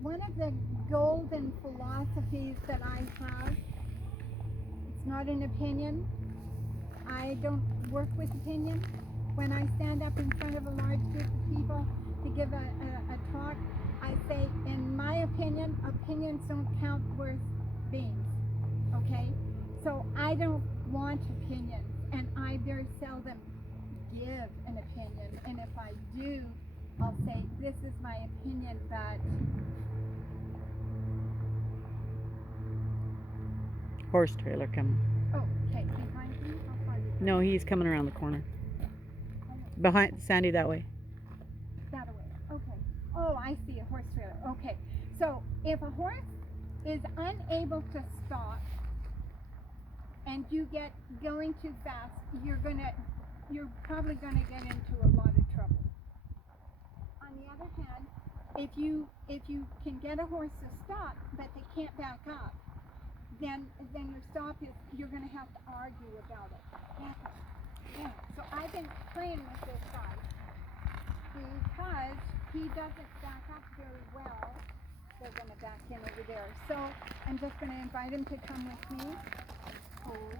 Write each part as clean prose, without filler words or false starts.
one of the golden philosophies that I have, it's not an opinion. I don't work with opinions. When I stand up in front of a large group of people to give a talk, I say, in my opinion, opinions don't count worth beans. Okay? So I don't want opinions, and I very seldom give an opinion. And if I do, I'll say, this is my opinion, but Horse trailer coming. oh, okay, behind me? How far is it? No, he's coming around the corner. Behind Sandy that way. That way. Okay. Oh, I see a horse trailer. Okay. So if a horse is unable to stop and you get going too fast, you're probably gonna get into a lot of trouble. On the other hand, if you can get a horse to stop but they can't back up, then your stop is, you're gonna have to argue about it. Back up. Yeah. So I've been playing with this guy because he doesn't back up very well. They're going to back in over there. So I'm just going to invite him to come with me. Oh.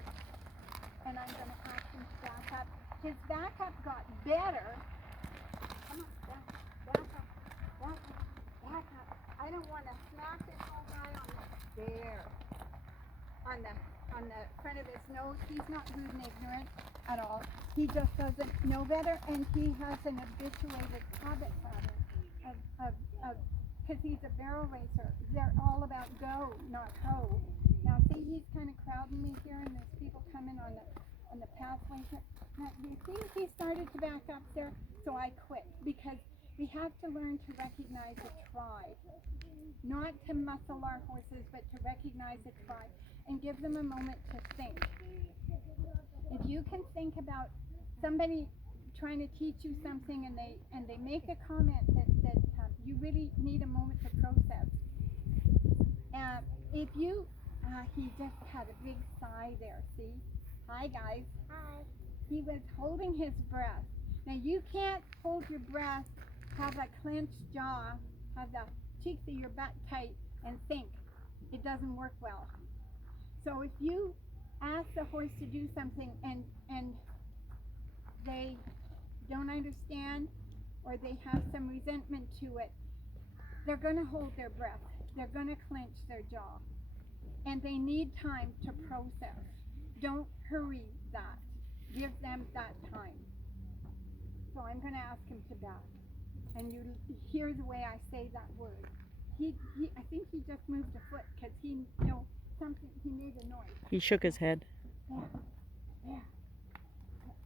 And I'm going to ask him to back up. His backup got better. Come on, back up, back up, back up. I don't want to smack this old guy on the there. On the front of his nose. He's not rude and ignorant at all. He just doesn't know better, and he has an habituated habit pattern of because he's a barrel racer. They're all about go, not ho. Now see, he's kind of crowding me here, and there's people coming on the pathway here. Now you see, he started to back up there, so I quit because we have to learn to recognize a tribe, not to muscle our horses, but to recognize a tribe and give them a moment to think. If you can think about somebody trying to teach you something and they make a comment that you really need a moment to process. If you, he just had a big sigh there, see? Hi guys. Hi. He was holding his breath. Now you can't hold your breath, have a clenched jaw, have the cheeks of your butt tight and think. It doesn't work well. So if you ask the horse to do something and they don't understand or they have some resentment to it, they're going to hold their breath. They're going to clench their jaw. And they need time to process. Don't hurry that. Give them that time. So I'm going to ask him to back. And you hear the way I say that word. I think he just moved a foot because he made a noise. He shook his head. Yeah. Yeah.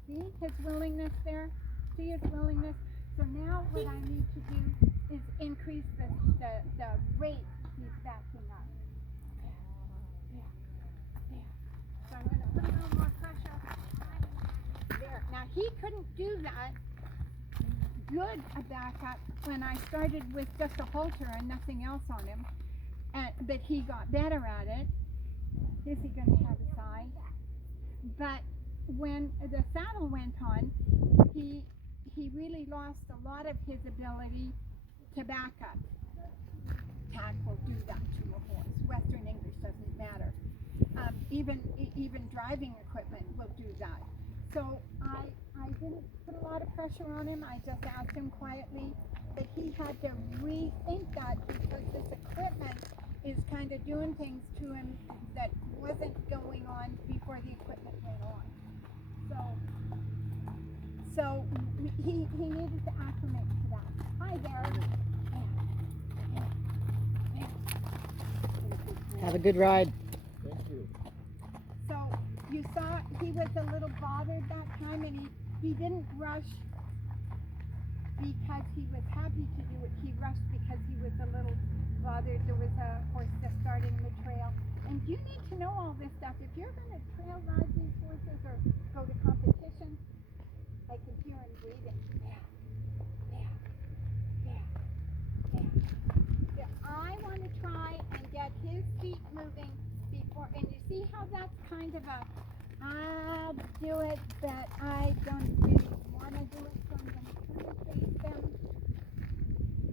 See his willingness there? See his willingness? So now what I need to do is increase the rate he's backing up. Yeah. Yeah. Yeah. So I'm going to put a little more pressure. There. Now he couldn't do that good a backup when I started with just a halter and nothing else on him. But he got better at it. Is he going to have a sigh? But when the saddle went on, he really lost a lot of his ability to back up. Tack will do that to a horse. Western English doesn't matter. Even driving equipment will do that. So I didn't put a lot of pressure on him. I just asked him quietly, but he had to rethink that because this equipment is kind of doing things to him that wasn't going on before the equipment went on. So he needed to acclimate to that. Hi there. Have a good ride. Thank you. So you saw he was a little bothered that time, and he didn't rush because he was happy to do it. He rushed because he was a little bothered. There was a horse just starting the trail. And you need to know all this stuff. If you're going to trail ride these horses or go to competition, I can hear him breathing. Yeah. I want to try and get his feet moving before, and you see how that's kind of a, I'll do it, but I don't really want to do it, so I'm going to turn and face them.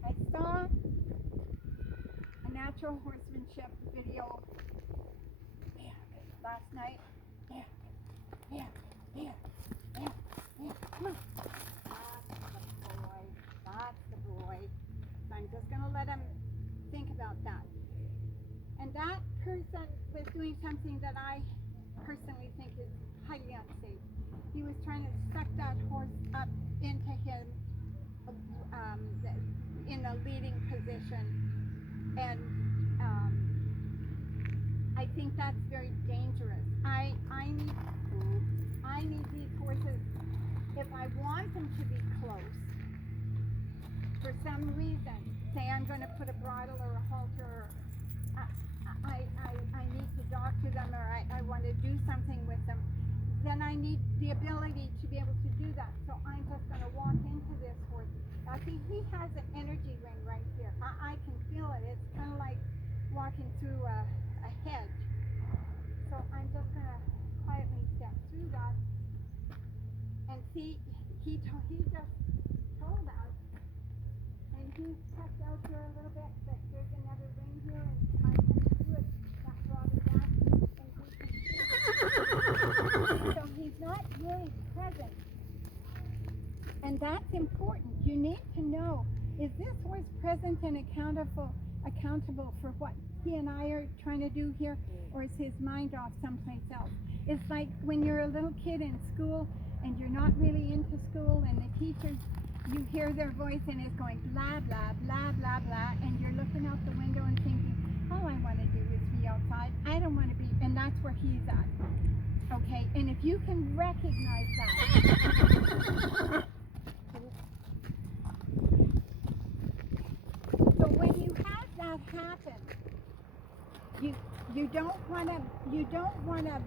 I stop. natural horsemanship video last night. Here, here, here, here, here. Come on. That's the boy. That's the boy. So I'm just going to let him think about that. And that person was doing something that I personally think is highly unsafe. He was trying to suck that horse up into him in a leading position. And I think that's very dangerous. I need food. I need these horses. If I want them to be close, for some reason, say I'm going to put a bridle or a halter, or I need to doctor them, or I want to do something with them, then I need the ability to be able to do that. So I'm just going to walk into this horse. Now see, he has an energy ring right here. I can feel it. It's kind of like walking through a hedge. So I'm just going to quietly step through that. And see, he just told us, and he stepped out here a little bit, that there's another ring here, and I'm going to do it that Robert back, and he can see. So he's not really present. And that's important. You need to know, is this horse present and accountable for what he and I are trying to do here, or is his mind off someplace else? It's like when you're a little kid in school and you're not really into school, and the teachers, you hear their voice and it's going blah, blah, blah, blah, blah, and you're looking out the window and thinking, all I want to do is be outside. I don't want to be, and that's where he's at. Okay, and if you can recognize that. So when you have that happen, you don't want to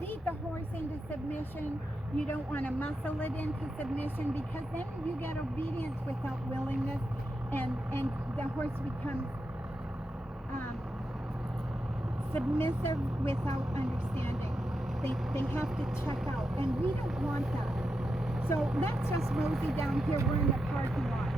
beat the horse into submission. You don't want to muscle it into submission, because then you get obedience without willingness, and the horse becomes submissive without understanding. They have to check out, and we don't want that. So let's just mosey down here. We're in the parking lot.